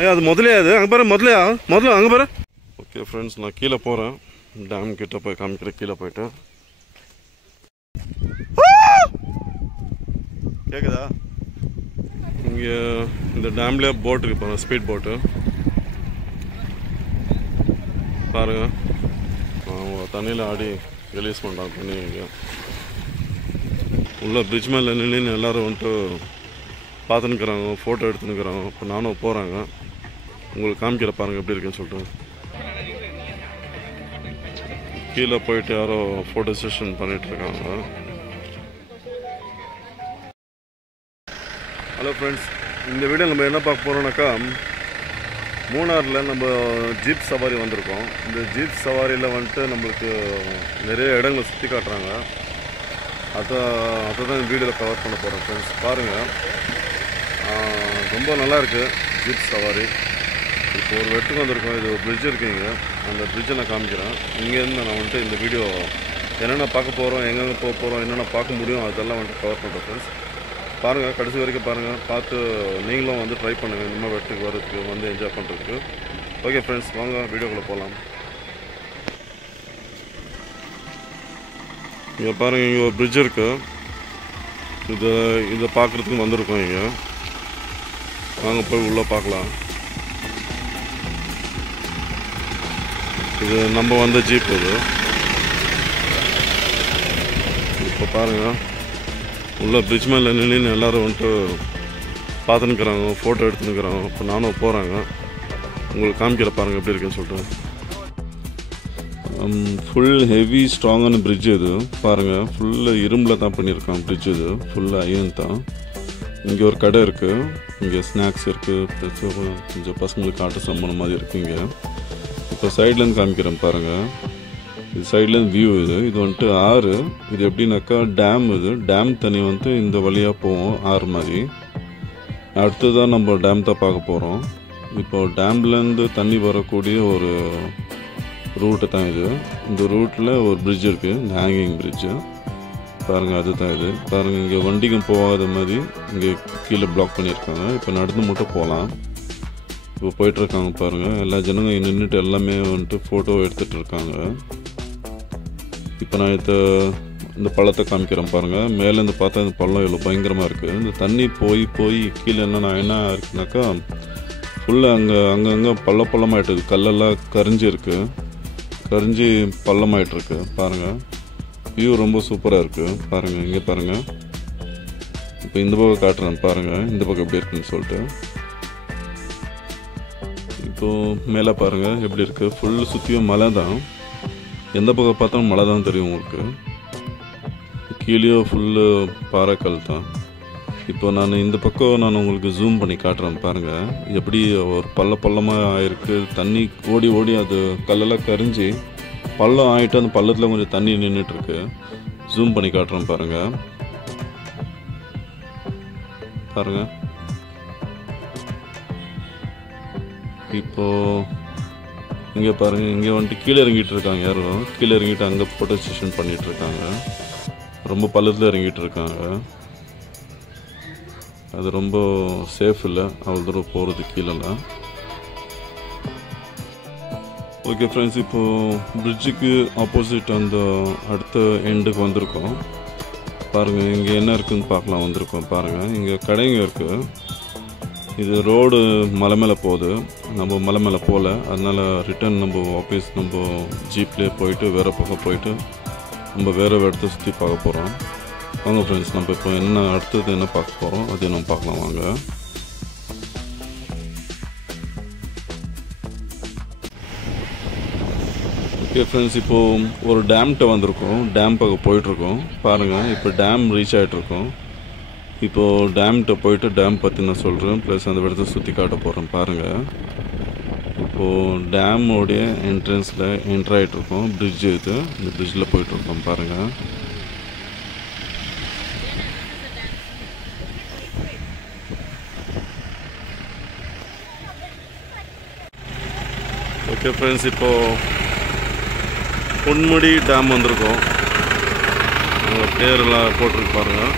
அது முதலே அது அங்கே பாரு முதல்ல அங்கே பாரு. ஓகே ஃப்ரெண்ட்ஸ், நான் கீழே போகிறேன். டேம் கிட்ட போய் காமிக்கிறேன். கீழே போயிட்டு கேட்குதா? இங்கே இந்த டேம்லேயே போட் இருக்கு பாருங்க, ஸ்பீட் போட்டு பாருங்க. அவங்க தண்ணியில் ஆடி ரிலீஸ் பண்ணுறாங்க தண்ணி. இங்கே உள்ள பிரிட்ஜ் மேலே நின்று எல்லோரும் வந்துட்டு பார்த்துன்னுக்குறாங்க, ஃபோட்டோ எடுத்துன்னுக்குறாங்க. இப்போ நானும் போகிறாங்க, உங்களுக்கு காமிக்கிற பாருங்கள் எப்படி இருக்குன்னு சொல்லிட்டு. கீழே போயிட்டு யாரோ ஃபோட்டோ செஷன் பண்ணிகிட்ருக்காங்க. ஹலோ ஃப்ரெண்ட்ஸ், இந்த வீடியோ நம்ம என்ன பார்க்க போகிறோம்னாக்கா, மூணாரில் நம்ம ஜீப் சவாரி வந்திருக்கோம். இந்த ஜீப் சவாரியில் வந்துட்டு நம்மளுக்கு நிறைய இடங்களை சுற்றி காட்டுறாங்க. அதை தான் இந்த வீடியோவில் கவர் பண்ண போகிறோம் ஃப்ரெண்ட்ஸ். பாருங்கள், ரொம்ப நல்லாயிருக்கு ஜீப் சவாரி. இப்போ ஒரு இடத்துக்கு வந்திருக்கோம். இது ஒரு பிரிட்ஜ் இருக்குங்க, அந்த பிரிட்ஜை நான் காமிக்கிறேன். இங்கேருந்து நான் வந்துட்டு இந்த வீடியோ என்னென்ன பார்க்க போகிறோம், எங்கெங்கே போக போகிறோம், என்னென்ன பார்க்க முடியும், அதெல்லாம் வந்துட்டு கவர் பண்ணுறோம் ஃப்ரெண்ட்ஸ். பாருங்கள், கடைசி வரைக்கும் பாருங்கள். பார்த்து நீங்களும் வந்து ட்ரை பண்ணுங்கள் இந்த மாதிரி இடத்துக்கு வரதுக்கு, வந்து என்ஜாய் பண்ணுறதுக்கு. ஓகே ஃப்ரெண்ட்ஸ், வாங்க வீடியோக்குள்ளே போகலாம். இங்கே பாருங்கள், இங்கே ஒரு பிரிட்ஜ் இருக்குது. இதை பார்க்குறதுக்கு வந்திருக்கோம். இங்கே வாங்க போய் உள்ளே பார்க்கலாம். இது நம்ம வந்த ஜீப். இது இப்போ பாருங்கள், உள்ள பிரிட்ஜ் மேலே நின்று எல்லோரும் வந்துட்டு பார்த்துன்னுக்குறாங்க, ஃபோட்டோ எடுத்துன்னுக்குறாங்க. இப்போ நானும் போகிறாங்க, உங்களுக்கு காமிக்கிற பாருங்கள் எப்படி இருக்குன்னு சொல்லிட்டு. ஃபுல் ஹெவி ஸ்ட்ராங்கான பிரிட்ஜ் இது. பாருங்கள், ஃபுல்லாக இரும்பில் தான் பண்ணியிருக்காங்க பிரிட்ஜ். இது ஃபுல்லாக அயன் தான். இங்கே ஒரு கடை இருக்குது, இங்கே ஸ்நாக்ஸ் இருக்குது, ப்ளஸ் கொஞ்சம் பசங்களுக்கு ஆட்டோ சம்பளம் மாதிரி இருக்குது. இங்கே இப்போ சைட்லேருந்து காமிக்கிறேன் பாருங்கள். இது சைட்லேருந்து வியூ. இது வந்துட்டு ஆறு. இது எப்படின்னாக்கா டேம். இது டேம் தண்ணி வந்து இந்த வழியாக போவோம், ஆறு மாதிரி. அடுத்ததான் நம்ம டேம் தான் பார்க்க போகிறோம். இப்போ டேம்லேருந்து தண்ணி வரக்கூடிய ஒரு ரூட்டு தான் இது. இந்த ரூட்டில் ஒரு பிரிட்ஜ் இருக்குது, இந்த ஹேங்கிங் பிரிட்ஜு பாருங்கள். அதுதான் இது பாருங்கள். இங்கே வண்டிக்கும் போகாத மாதிரி இங்கே கீழே பிளாக் பண்ணியிருக்காங்க. இப்போ நடந்து மட்டும் போகலாம். இப்போ போயிட்டுருக்காங்க பாருங்கள். எல்லா ஜனங்க நின்றுட்டு எல்லாமே வந்துட்டு ஃபோட்டோ எடுத்துகிட்டு இருக்காங்க. இப்போ நான் இந்த பள்ளத்தை காமிக்கிறேன் பாருங்கள். மேலேருந்து பார்த்தா இந்த பள்ளம் எவ்வளோ பயங்கரமாக இருக்குது. இந்த தண்ணி போய் கீழே என்ன இருக்குனாக்கா ஃபுல்லாக அங்கங்கே பள்ளமாயிட்டுது. கல்லெல்லாம் கரிஞ்சு பள்ளமாயிட்டுருக்கு பாருங்கள். வியூ ரொம்ப சூப்பராக இருக்குது பாருங்கள். இங்கே பாருங்கள், இப்போ இந்த பக்கம் காட்டுறேன் பாருங்கள், இந்த பக்கம் எப்படி இருக்குன்னு சொல்லிட்டு. இப்போது மேலே பாருங்கள் எப்படி இருக்குது. ஃபுல்லு சுற்றியும் மலை தான். எந்த பக்கம் பார்த்தாலும் மழை தான் தெரியும் உங்களுக்கு. கீழே ஃபுல்லு பாறைக்கல் தான். இப்போ நான் இந்த பக்கம் உங்களுக்கு ஜூம் பண்ணி காட்டுறேன் பாருங்கள். எப்படி ஒரு பள்ளமாக ஆயிருக்கு. தண்ணி ஓடி அது கல்லெல்லாம் கரிஞ்சு பள்ளம் ஆகிட்டு அந்த பள்ளத்தில் கொஞ்சம் தண்ணி நின்றுட்டுருக்கு. ஜூம் பண்ணி காட்டுறேன் பாருங்கள். இப்போது இங்கே பாருங்கள், இங்கே வந்துட்டு கீழே இறங்கிட்டு இருக்காங்க. யாரும் கீழே இறங்கிட்டு அங்கே ஃபோட்டோ செஷன் பண்ணிகிட்ருக்காங்க. ரொம்ப பள்ளத்தில் இறங்கிட்டு இருக்காங்க. அது ரொம்ப சேஃப் இல்லை அவ்வளோ தூரம் போகிறது கீழெல்லாம். ஓகே ஃப்ரெண்ட்ஸ், இப்போது பிரிட்ஜுக்கு ஆப்போசிட் அந்த அடுத்த எண்டுக்கு வந்திருக்கோம். பாருங்கள், இங்கே என்ன இருக்குதுன்னு பார்க்கலாம் வந்திருக்கோம். பாருங்கள், இங்கே கடைங்க இருக்குது. இது ரோடு மலை மேலே போகுது. நம்ம மலை மேலே போகல, அதனால் ரிட்டன் நம்ம ஆஃபீஸ் நம்ம ஜீப்லேயே போயிட்டு வேறு பக்கம் போயிட்டு நம்ம வேறு இடத்த சுற்றி பார்க்க போகிறோம். வாங்க ஃப்ரெண்ட்ஸ், நம்ம இப்போ அடுத்தது என்ன பார்க்க போகிறோம் அது நம்ம பார்க்கலாம் வாங்க. ஓகே ஃப்ரெண்ட்ஸ், இப்போது ஒரு டேம்கிட்ட வந்திருக்கோம். டேம் பார்க்க போயிட்டுருக்கோம். பாருங்கள், இப்போ டேம் ரீச் ஆகிட்ருக்கோம். இப்போது டேம்கிட்ட போயிட்டு டேம் பற்றி நான் சொல்கிறேன், ப்ளஸ் அந்த இடத்த சுற்றி காட்ட போகிறேன் பாருங்கள். இப்போது டேமோடைய என்ட்ரன்ஸில் என்ட்ரு ஆகிட்ருக்கோம். பிரிட்ஜ் இது, இந்த பிரிட்ஜில் போயிட்டுருக்கோம் பாருங்கள். ஓகே ஃப்ரெண்ட்ஸ், இப்போது பொன்முடி டேம் வந்திருக்கோம். பேரெல்லாம் போட்டிருக்கு பாருங்கள்.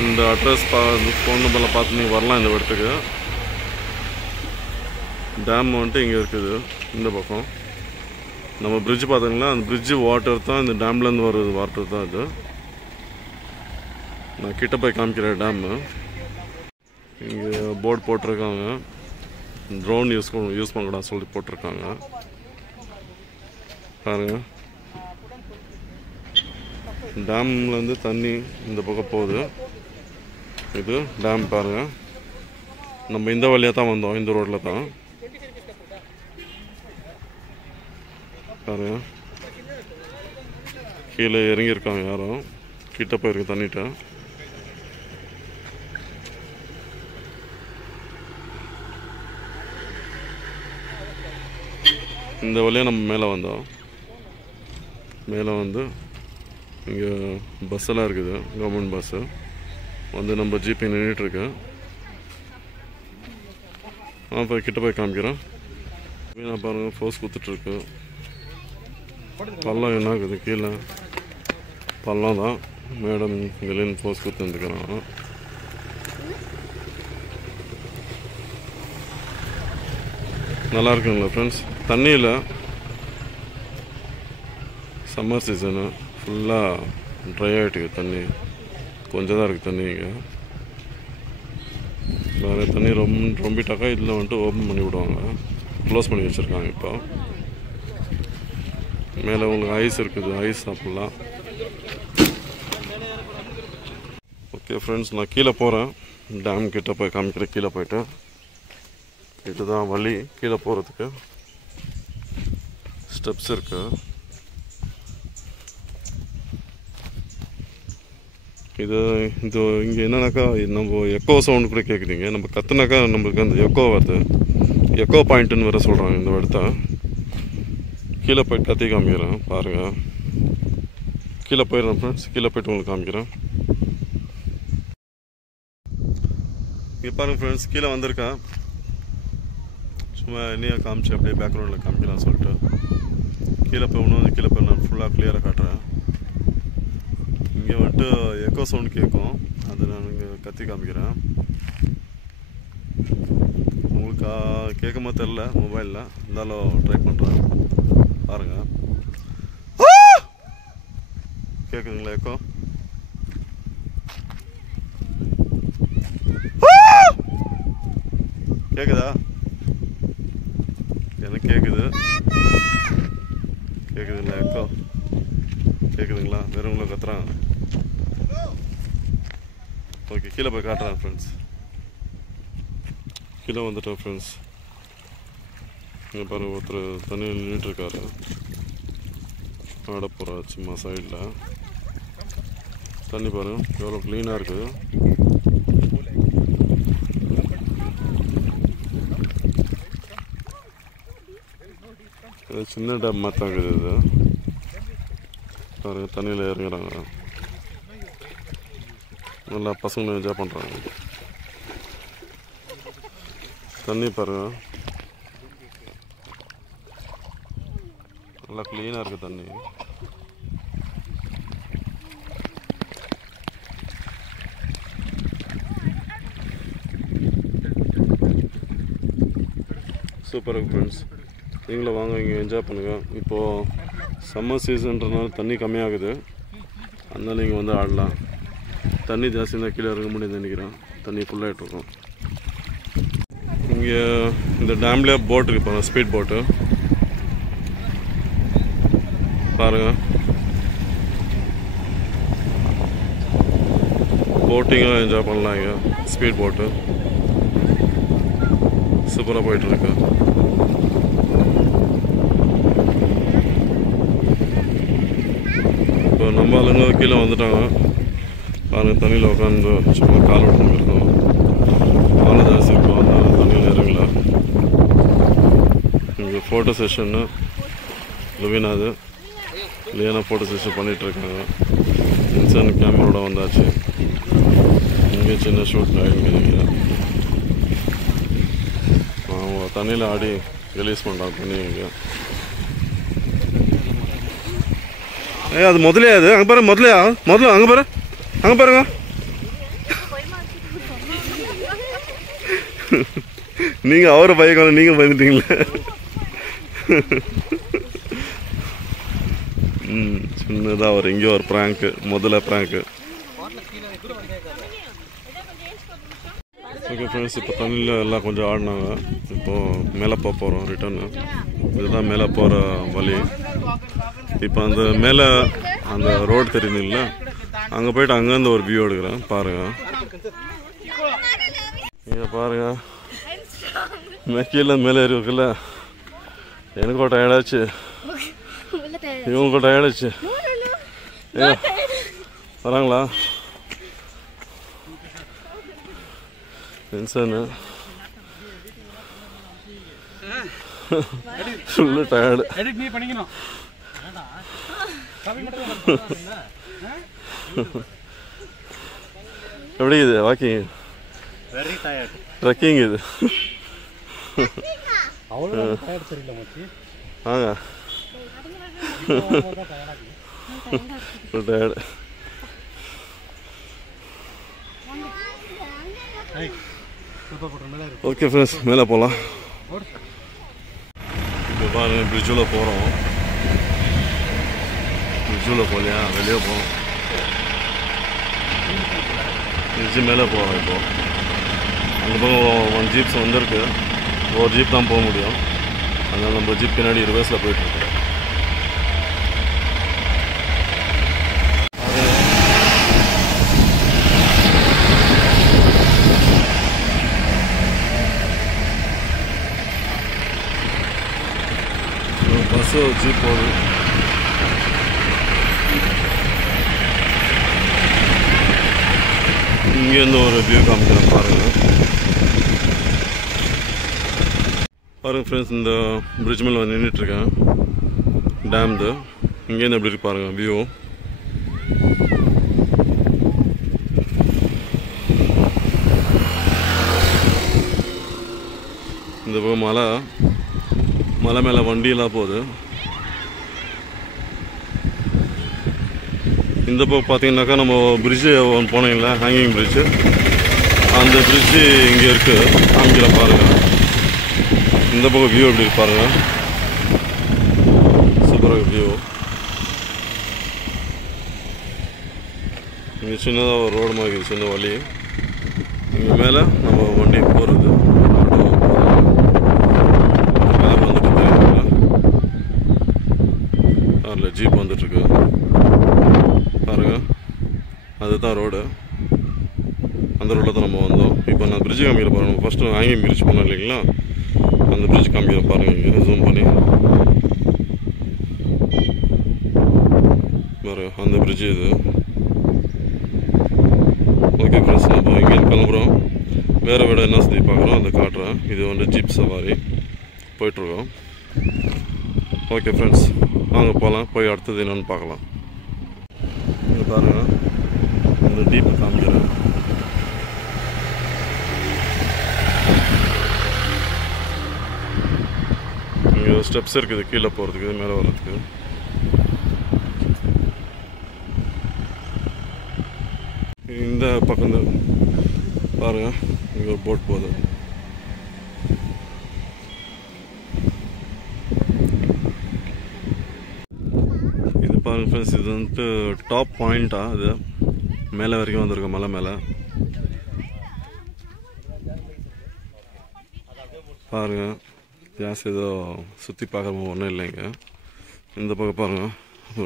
இந்த அட்ரஸ் ஃபோன் நம்பரில் பார்த்து நீங்கள் வரலாம் இந்த இடத்துக்கு. டேம் வந்துட்டு இங்கே இருக்குது இந்த பக்கம். நம்ம பிரிட்ஜ் பார்த்தீங்கன்னா அந்த பிரிட்ஜு வாட்டர் தான், இந்த டேம்லேருந்து வர்றது வாட்டர் தான் இது. நான் கிட்ட போய் காமிக்கிறேன் டேம்மு. இங்கே போர்டு போட்டிருக்காங்க, ட்ரோன் யூஸ் பண்ணக்கூடாது சொல்லி போட்டிருக்காங்க பாருங்க. டேம்லேருந்து தண்ணி இந்த பக்கம் போகுது. இது டேம் பாருங்கள். நம்ம இந்த வழியாக தான் வந்தோம், இந்த ரோட்டில் தான் பாருங்க. கீழே இறங்கியிருக்காங்க யாரும், கிட்ட போயிருக்கு தண்ணிட்ட. இந்த வழியாக நம்ம மேலே வந்தோம். மேலே வந்து இங்கே பஸ்ஸெல்லாம் இருக்குது, கவர்மெண்ட் பஸ்ஸு வந்து நம்ம ஜிபி நின்றுட்டுருக்கு. போய் கிட்ட போய் காமிக்கிறேன். நான் பாருங்கள் ஃபோர்ஸ் கொடுத்துட்ருக்கு. பள்ளம் என்ன இருக்குது கீழே, பள்ளம் தான். மேடம் இங்கேலேருந்து ஃபோர்ஸ் கொடுத்துருந்துக்கிறாங்க. நல்லா இருக்குங்களா ஃப்ரெண்ட்ஸ்? தண்ணியில் சம்மர் சீசனு ஃபுல்லாக ட்ரை ஆகிட்டு தண்ணி, கொஞ்சம் தான் இருக்குது தண்ணி. இங்கே வேறு தண்ணி ரொம்பிட்டாக்கா இதில் வந்துட்டு ஓப்பன் பண்ணி விடுவாங்க, க்ளோஸ் பண்ணி வச்சுருக்காங்க. இப்போ மேலே உங்களுக்கு ஐஸ் இருக்குது, ஐஸ் சாப்பிட்லாம். ஓகே ஃப்ரெண்ட்ஸ், நான் கீழே போகிறேன். டேம் கிட்ட போய் காமிக்கிறேன். கீழே போய்ட்டு இதுதான் வழி கீழே போகிறதுக்கு. ஸ்டெப்ஸ் இருக்குது. இது இங்கே என்னன்னாக்கா நம்ம எக்கோ சவுண்டு கூட கேட்குறீங்க. நம்ம கற்றுனாக்கா நம்மளுக்கு அந்த எக்கோ வருது, எக்கோ பாயிண்ட்டுன்னு வேறு சொல்கிறாங்க இந்த இடத்த. கீழே போய் கத்தி காமிக்கிறேன் பாருங்கள். கீழே போயிடுறேன் ஃப்ரெண்ட்ஸ், கீழே போய்ட்டு உங்களுக்கு காமிக்கிறேன். இங்கே பாருங்கள் ஃப்ரெண்ட்ஸ், கீழே வந்திருக்கேன். சும்மா என்னையா காமிச்சு அப்படியே பேக்ரவுண்டில் காமிக்கலாம் சொல்லிட்டு கீழே போகணும். கீழே போய் நான் ஃபுல்லாக கிளியராக காட்டுறேன். இங்கே வந்துட்டு எக்கோ சவுண்ட் கேட்கும், அது நான் இங்கே கத்தி காமிக்கிறேன். உங்களுக்கு கேட்குமா தெரில மொபைலில், இருந்தாலும் ட்ரை பண்ணுறேன் பாருங்கள். கேட்குதுங்களா எக்கோ? கேட்குதா? எனக்கு கேட்குது. கேட்குதுங்களா எக்கோ? கேட்குதுங்களா? வேறு உங்களை கத்துறாங்க. ஓகே, கீழே போய் காட்டுறேன் ஃப்ரெண்ட்ஸ். கீழே வந்துட்டேன் ஃப்ரெண்ட்ஸ். இங்கே பாருங்கள், ஒருத்தர் தண்ணியில் நின்றுட்டுருக்காரு. ஆட போகிறா சும்மா சைடில். தண்ணி பாருங்கள் எவ்வளோ க்ளீனாக இருக்குது. இது சின்ன டேம் மாதிரி தான் இருக்குது. இது பாருங்கள், தண்ணியில் இறங்குறாங்க. நல்லா பசங்க என்ஜாய் பண்ணுறாங்க. தண்ணி பாருங்கள் நல்லா க்ளீனாக இருக்குது தண்ணி. சூப்பராக இருக்குது ஃப்ரெண்ட்ஸ். நீங்களும் வாங்க, இங்கே என்ஜாய் பண்ணுங்கள். இப்போது சம்மர் சீசன்றனால தண்ணி கம்மியாகுது, அதனால் இங்கே வந்து ஆடலாம். தண்ணி ஜாஸ்தி இருந்தால் கீழே இறங்க முடியுதுன்னு நினைக்கிறேன். தண்ணி ஃபுல்லாகிட்ருக்கும். இங்கே இந்த டேம்லேயே போட் இருக்குது பாருங்கள், ஸ்பீட் போட்டு பாருங்கள். போட்டிங்காக என்ஜாய் பண்ணலாம். இங்கே ஸ்பீட் போட்டு சூப்பராக போயிட்டுருக்கு. இப்போ நம்ம ஆளுங்க கீழே வந்துட்டாங்க பாருங்கள். தண்ணியில் உட்காந்து சும்மா கால் விட்டு இருக்கும். ஆளு ஜாஸ்தி இருக்கும், அதனால தண்ணியில் இறங்கல. இங்கே ஃபோட்டோ செஷன்னு லுவினாது இல்லையா ஃபோட்டோ செஷன் பண்ணிகிட்ருக்காங்க. இன்சான் கேமரோட வந்தாச்சு. இங்கே சின்ன ஷூட் ஆகிடுங்க. அவங்க தண்ணியில் ஆடி ரிலீஸ் பண்ணுறாங்க தண்ணி. இங்கே அது முதலே, அது அங்கே பாரு, முதல்ல அங்கே பாரு, அங்கே பாருங்க. நீங்கள் அவரை பயக்காம நீங்கள் பயந்துட்டீங்களே. சின்னதாக ஒரு இங்கே ஒரு ப்ராங்க்கு, முதல்ல ப்ராங்க்கு. ஓகே ஃப்ரெண்ட்ஸ், இப்போ தண்ணியில் எல்லாம் கொஞ்சம் ஆடினாங்க. இப்போது மேலே போகிறோம் ரிட்டர்னு. இதுதான் மேலே போகிற வழி. இப்போ அந்த மேலே அந்த ரோடு தெரியுதுல்ல, அங்கே போயிட்டு அங்கேருந்து ஒரு வியூ எடுக்கிறேன். பாருங்கள், இங்கே பாருங்கள், கீழே மேலே இருக்குல்ல. எனக்கும் டயர்டாச்சு, இவங்க டயர்டாச்சு. வராங்களா இன்சானு? Full tired. எப்படி இது வாக்கிங்? ட்ரெக்கிங் இது. வாங்க, டயர்டு. ஓகே ஃப்ரெண்ட்ஸ், மேலே போகலாம். இப்போ பாருங்கள், பிரிட்ஜில் போகிறோம். பிரிட்ஜில் போகலையா, வெளியே போகிறோம். பிரிட்ஜு மேலே போகிறோம். இப்போது அங்கே பக்கம் 1 ஜீப்ஸ் வந்திருக்கு. ஒரு ஜீப் தான் போக முடியும். அதனால் நம்ம ஜீப் பின்னாடி ரிவர்ஸில் போயிட்டுருக்கோம். பஸ்ஸு ஜீப் போகுது. இங்கேருந்து ஒரு வியூ காமிக்கிறேன் பாருங்கள். பாருங்கள் ஃப்ரெண்ட்ஸ், இந்த பிரிட்ஜ் மேலே நின்றுட்டுருக்கேன். டேம்து இங்கேருந்து எப்படி இருக்கு பாருங்கள் வியூ. இந்த பக்கம் மலை மேலே வண்டியெல்லாம் போகுது. இந்த பக்கம் பார்த்தீங்கன்னாக்கா நம்ம பிரிட்ஜு ஒன்று போனீங்களா, ஹேங்கிங் பிரிட்ஜு, அந்த பிரிட்ஜு இங்கே இருக்குது. காமிக்கிற பாருங்கள். இந்த பக்கம் வியூ எப்படி இருக்கு பாருங்கள். சூப்பராக வியூ. இங்கே சின்னதாக ஒரு ரோடு மாதிரி சின்ன வழி. இங்கே மேலே நம்ம வண்டி போகிறது. அதில் ஜீப் வந்துட்டுருக்கு பாருங்க. அதுதான் ரோடு. அந்த ரோடில் தான் நம்ம வந்தோம். இப்போ நான் பிரிட்ஜு காமிக்கிற பாருங்கள். நம்ம ஃபஸ்ட்டு ஹேங்கிங் பிரிட்ஜ் போனோம் இல்லைங்களா, அந்த பிரிட்ஜ் காமிக்கிற பாருங்கள். இங்கே ஜூம் பண்ணி பாருங்க, அந்த பிரிட்ஜு இது. ஓகே ஃப்ரெண்ட்ஸ், நம்ம இங்கேருந்து கிளம்புறோம். வேறு விட என்ன சுற்றி பார்க்குறோம் அதை காட்டுறேன். இது வந்து ஜீப் சவாரி போயிட்டுருக்கோம். ஓகே ஃப்ரெண்ட்ஸ், வாங்க போகலாம். போய் அடுத்தது என்னென்னு பார்க்கலாம். இங்கே பாருங்கள், இந்த டீப் காமிக்கிறேன். இங்கே ஸ்டெப்ஸ் இருக்குது கீழே போகிறதுக்கு, மேலே வர்றதுக்கு. இந்த பக்கம் பாருங்கள், இங்கே ஒரு போட் போகுது. இது பாருங்கள் ஃப்ரெண்ட்ஸ், இது வந்துட்டு டாப் பாயிண்ட்டாக. இது மேலே வரைக்கும் வந்திருக்கு, மலை மேலே பாருங்கள். ஜாஸ்தி ஏதோ சுற்றி பார்க்குற ஒன்றும் இல்லைங்க. இந்த பக்கம் பாருங்கள்,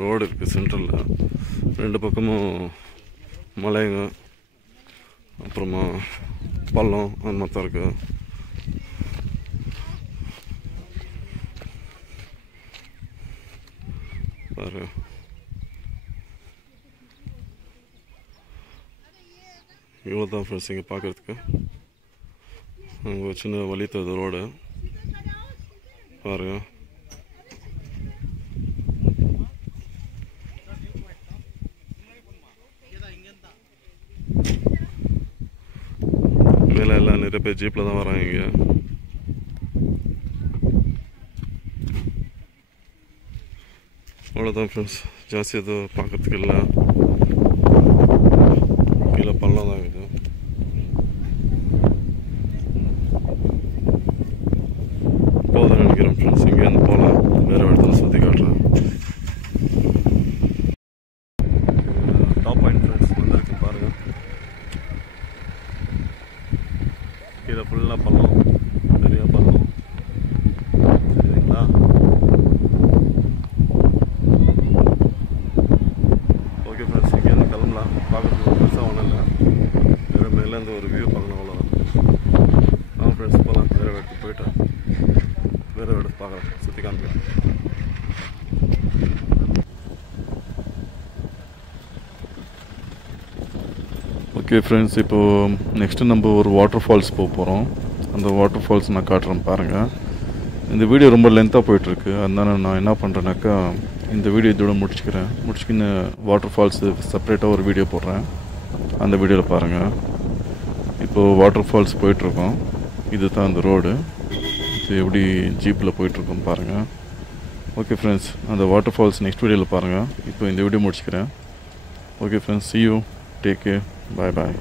ரோடு இருக்குது சென்ட்ரலில். 2 பக்கமும் மலைங்க, அப்புறமா பள்ளம் அந்த மாதிரி இருக்குது. பாரு, இவ்வளோ தான் ஃப்ரெண்ட்ஸ் இங்கே பார்க்குறதுக்கு. அங்கே சின்ன வழி தருது ரோடு பாருங்க. மேலே எல்லாம் நிறைய பேர் ஜீப்பில் தான் வராங்க. இங்கே அவ்வளோதான் ஃப்ரெண்ட்ஸ், ஜாஸ்தி எதுவும் பார்க்கறதுக்கு இல்லை. கீழே பள்ளம் தான் இருக்குது. ஃப்ரெண்ட்ஸ் இங்கேருந்து போகலாம், வேறு இடத்துல சுற்றி காட்டுறேன். டாப் பாயிண்ட் ஃப்ரெண்ட்ஸ் வந்திருக்கு பாருங்கள். கீழே ஃபுல்லாக பள்ளம், பெரிய பள்ளம் சரிங்களா. ஓகே ஃப்ரெண்ட்ஸ், இங்கேருந்து கிளம்பலாம். பார்க்குறதுக்கு பெருசாக ஒன்றும் இல்லை, வேறு மேலேருந்து ஒரு வியூ பார்க்கணும் அவ்வளோதான். ஃப்ரெண்ட்ஸ் போகலாம், வேறு இடத்துக்கு போய்ட்டு வேறு இடத்து பார்க்கலாம், சுற்றி காமிக்கலாம். ஓகே ஃப்ரெண்ட்ஸ், இப்போது நெக்ஸ்ட்டு நம்ம ஒரு வாட்டர் ஃபால்ஸ் போக போகிறோம். அந்த வாட்டர் ஃபால்ஸ் நான் காட்டுறேன் பாருங்கள். இந்த வீடியோ ரொம்ப லென்த்தாக போயிட்டுருக்கு, அதனால நான் என்ன பண்ணுறேன்னாக்கா இந்த வீடியோ இதோட முடிச்சுக்கின்னு வாட்டர் ஃபால்ஸு செப்ரேட்டாக ஒரு வீடியோ போடுறேன், அந்த வீடியோவில் பாருங்கள். இப்போது வாட்டர் ஃபால்ஸ் போயிட்டுருக்கோம். இது தான் அந்த ரோடு, இது எப்படி ஜீப்பில் போயிட்டுருக்கோம் பாருங்கள். ஓகே ஃப்ரெண்ட்ஸ், அந்த வாட்டர் ஃபால்ஸ் நெக்ஸ்ட் வீடியோவில் பாருங்கள். இப்போ இந்த வீடியோ முடிச்சுக்கிறேன். Okay friends, see you, take care, bye bye.